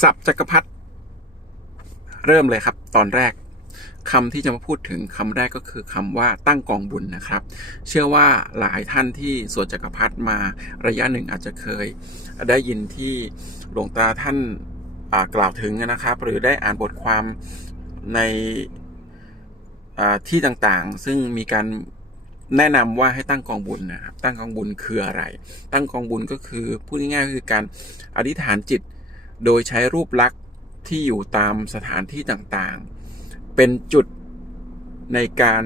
สับจักรพรรดิเริ่มเลยครับ ตอนแรกคำที่จะมาพูดถึงคำแรกก็คือคำว่าตั้งกองบุญนะครับ เชื่อว่าหลายท่านที่สวดจักรพรรดิมาระยะหนึ่งอาจจะเคยได้ยินที่หลวงตาท่านกล่าวถึงนะครับ หรือได้อ่านบทความในที่ต่างๆ ซึ่งมีการแนะนำว่าให้ตั้งกองบุญนะครับ ตั้งกองบุญคืออะไร ตั้งกองบุญก็คือพูดง่ายๆก็คือการอธิษฐานจิต โดยใช้รูปลักษณ์ที่อยู่ตามสถานที่ต่างๆ เป็นจุดในการ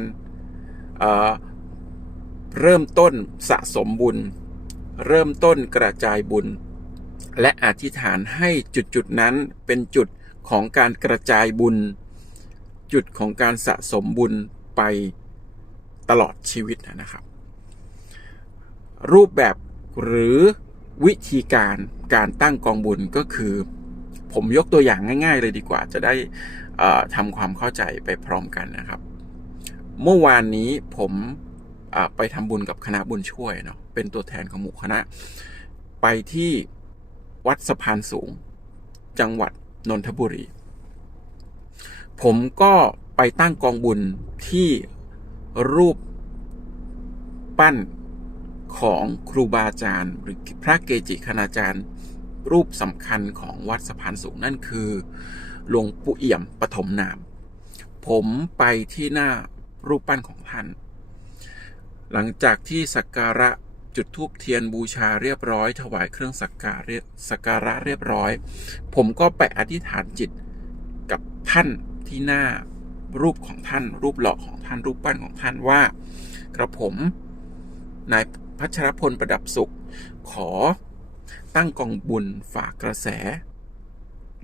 เเริ่มต้นสะสมบุญ เริ่มต้นกระจายบุญ และอธิษฐานให้จุดจุดๆนั้นเป็นจุดของการกระจายบุญ จุดของการสะสมบุญไปตลอดชีวิตนะครับ รูปแบบหรือวิธีการ การตั้งกองบุญก็คือ ผมยกตัวอย่างง่าย ๆ เลยดีกว่า จะได้ทำความเข้าใจไปพร้อมกันนะครับ เมื่อวานนี้ผมไปทำบุญกับคณะบุญช่วยเนาะเป็นตัวแทนของหมู่คณะ ไปที่วัดสะพานสูง จังหวัดนนทบุรี ผมก็ไปตั้งกองบุญที่รูปปั้นของครูบาอาจารย์ หรือพระเกจิคณาจารย์ รูปสำคัญของวัดสะพานสูงนั่นคือหลวงปู่เอี่ยมปฐมนาม ผมไปที่หน้ารูปปั้นของท่าน หลังจากที่สักการะจุดธูปเทียนบูชาเรียบร้อย ถวายเครื่องสักการะเรียสักการะเรียบร้อย ผมก็ไปอธิษฐานจิตกับท่านที่หน้ารูปของท่าน รูปหล่อของท่านรูปปั้นของท่านว่ากระผมนายพัชรพลประดับสุข ขอ ตั้งกองบุญฝากกระแส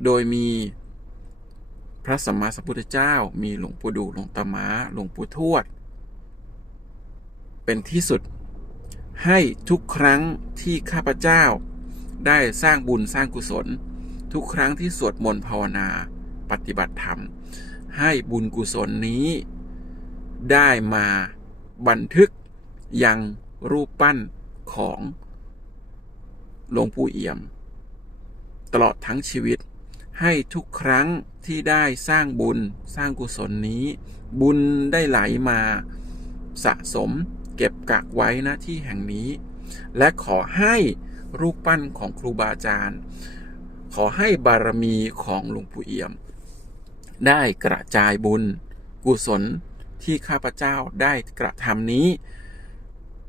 โดยมีพระสัมมาสัมพุทธเจ้า มีหลวงปู่ดูหลวงตามาหลวงปู่ทวด เป็นที่สุดให้ทุกครั้งที่ข้าพเจ้า ได้สร้างบุญสร้างกุศล ทุกครั้งที่สวดมนต์ภาวนาปฏิบัติธรรม ให้บุญกุศลนี้ ได้มาบันทึกยังรูปปั้นของ หลวงปู่เอี่ยม ตลอดทั้งชีวิต ให้ทุกครั้งที่ได้สร้างบุญสร้างกุศลนี้ บุญได้ไหลมาสะสมเก็บกักไว้ณที่แห่งนี้ และขอให้รูปปั้นของครูบาอาจารย์ ขอให้บารมีของหลวงปู่เอี่ยม ได้กระจายบุญกุศลที่ข้าพเจ้าได้กระทำนี้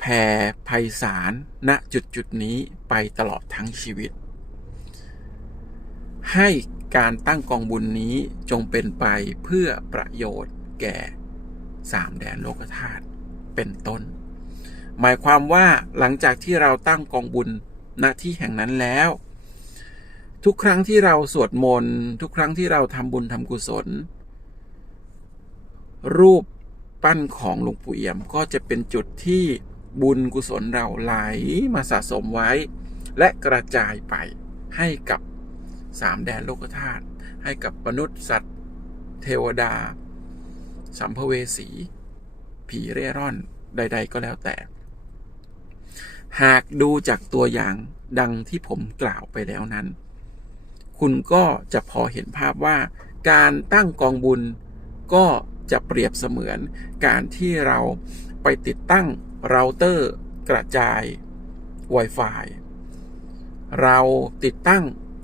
แผ่ไพศาลณจุดจุดนี้ไปตลอดทั้งชีวิต ให้การตั้งกองบุญนี้จงเป็นไปเพื่อประโยชน์แก่สามแดนโลกธาตุเป็นต้น หมายความว่าหลังจากที่เราตั้งกองบุญณที่แห่งนั้นแล้ว ทุกครั้งที่เราสวดมนต์ทุกครั้งที่เราทำบุญทำกุศล รูปปั้นของหลวงปู่เอี่ยมก็จะเป็นจุดที่ บุญกุศลเราไหลมาสะสมไว้ และกระจายไปให้กับสามแดนโลกธาตุให้กับมนุษย์สัตว์ เทวดา สัมภเวสี ผีเร่ร่อนใด ๆ ก็แล้วแต่ หากดูจากตัวอย่างดังที่ผมกล่าวไปแล้วนั้น คุณก็จะพอเห็นภาพว่า การตั้งกองบุญก็จะเปรียบเสมือนการที่เราไปติดตั้ง เราเตอร์กระจาย Wi-Fi เราติดตั้ง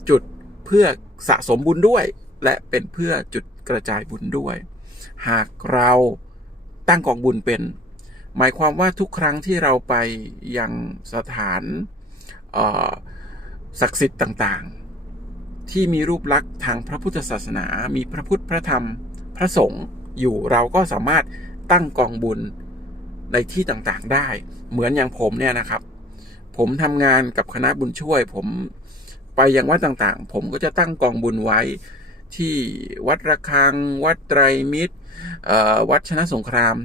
จุดเพื่อสะสมบุญด้วย และเป็นเพื่อจุดกระจายบุญด้วย หากเราตั้งกองบุญเป็น หมายความว่าทุกครั้งที่เราไปยังสถานศักดิ์สิทธิ์ต่างๆ ที่มีรูปลักษณ์ทางพระพุทธศาสนา มีพระพุทธพระธรรมพระสงฆ์อยู่เราก็สามารถตั้งกองบุญ ในที่ต่างๆได้ เหมือนอย่างผมเนี่ยนะครับ ผมทำงานกับคณะบุญช่วย ผมไปยังวัดต่างๆ ผมก็จะตั้งกองบุญไว้ ที่วัดระฆัง วัดไตรมิตรวัดชนะสงคราม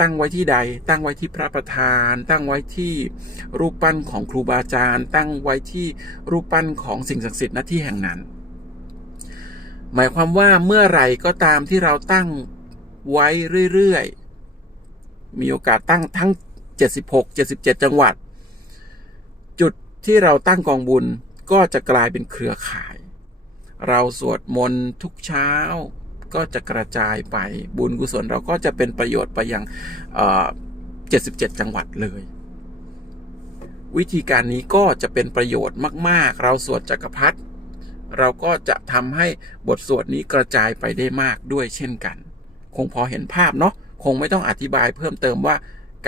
ตั้งไว้ที่ใด ตั้งไว้ที่พระประธาน ตั้งไว้ที่รูปปั้นของครูบาอาจารย์ ตั้งไว้ที่รูปปั้นของสิ่งศักดิ์สิทธิ์ณที่แห่งนั้น หมายความว่าเมื่อไหร่ก็ตามที่เราตั้งไว้เรื่อยๆ มีโอกาสตั้งทั้ง 76 77 จังหวัด จุดที่เราตั้งกองบุญก็จะกลายเป็นเครือข่าย เราสวดมนต์ทุกเช้าก็จะกระจายไปบุญกุศลเราก็จะเป็นประโยชน์ไปยัง 77 จังหวัดเลย วิธีการนี้ก็จะเป็นประโยชน์มาก ๆ เราสวดจักรพรรดิเราก็จะทำให้บทสวดนี้กระจายไปได้มากด้วยเช่นกัน คงพอเห็นภาพเนาะ คงไม่ต้องอธิบายเพิ่มเติมว่า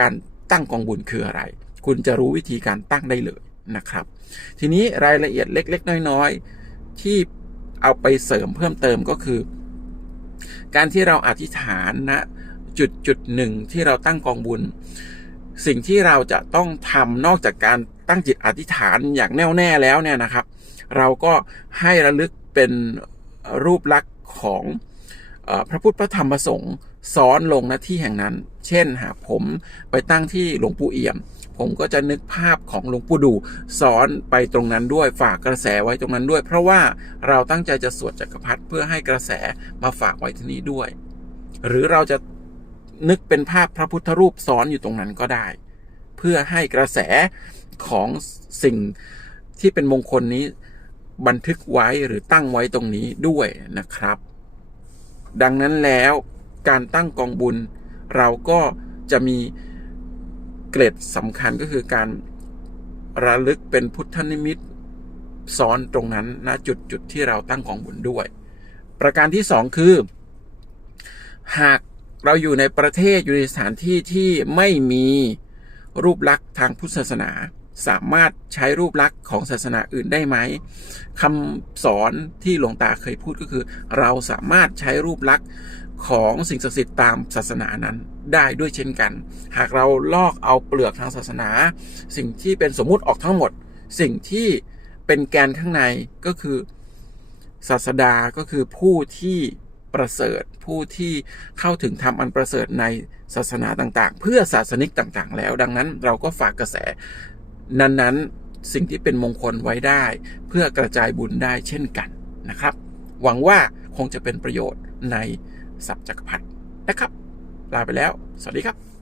การตั้งกองบุญคืออะไร คุณจะรู้วิธีการตั้งได้เลยนะครับ ทีนี้รายละเอียดเล็ก ๆ น้อยๆ ที่เอาไปเสริมเพิ่มเติมก็คือ การที่เราอธิษฐานนะจุดจุดหนึ่งที่เราตั้งกองบุญ สิ่งที่เราจะต้องทำนอกจากการตั้งจิตอธิษฐานอย่างแน่วแน่แล้วเนี่ยนะครับ เราก็ให้ระลึกเป็นรูปลักษณ์ของ พระพุทธพระธรรมพระสงฆ์ซ้อนลงณที่แห่งนั้น เช่นหากผมไปตั้งที่หลวงปู่เอี่ยม ผมก็จะนึกภาพของหลวงปู่ดูซ้อนไปตรงนั้นด้วยฝากกระแสไว้ตรงนั้นด้วย เพราะว่าเราตั้งใจจะสวดจักรพรรดิเพื่อให้กระแสมาฝากไว้ที่นี้ด้วย หรือเราจะนึกเป็นภาพพระพุทธรูปซ้อนอยู่ตรงนั้นก็ได้ เพื่อให้กระแสของสิ่งที่เป็นมงคลนี้บันทึกไว้หรือตั้งไว้ตรงนี้ด้วยนะครับ ดังนั้นแล้วการตั้งกองบุญ เราก็จะมีเกร็ดสำคัญก็คือการระลึกเป็นพุทธนิมิตซ้อนตรงนั้นณจุดจุดที่เราตั้งกองบุญด้วย ประการที่สองคือ หากเราอยู่ในประเทศอยู่ในสถานที่ที่ไม่มีรูปลักษณ์ทางพุทธศาสนา สามารถใช้รูปลักษณ์ของศาสนาอื่นได้ไหมคำสอนที่หลวงตาเคยพูดก็คือ เราสามารถใช้รูปลักษณ์ของสิ่งศักดิ์สิทธิ์ตามศาสนานั้นได้ด้วยเช่นกัน หากเราลอกเอาเปลือกทางศาสนา สิ่งที่เป็นสมมุติออกทั้งหมด สิ่งที่เป็นแกนข้างในก็คือศาสดาก็คือผู้ที่ประเสริฐผู้ที่เข้าถึงธรรมอันประเสริฐในศาสนาต่างๆ เพื่อศาสนิกต่างๆ แล้ว ดังนั้นเราก็ฝากกระแส นั้นๆ สิ่งที่เป็นมงคลไว้ได้ เพื่อกระจายบุญได้เช่นกันนะครับ หวังว่าคงจะเป็นประโยชน์ในสัพจักรพรรดินะครับ ลาไปแล้ว สวัสดีครับ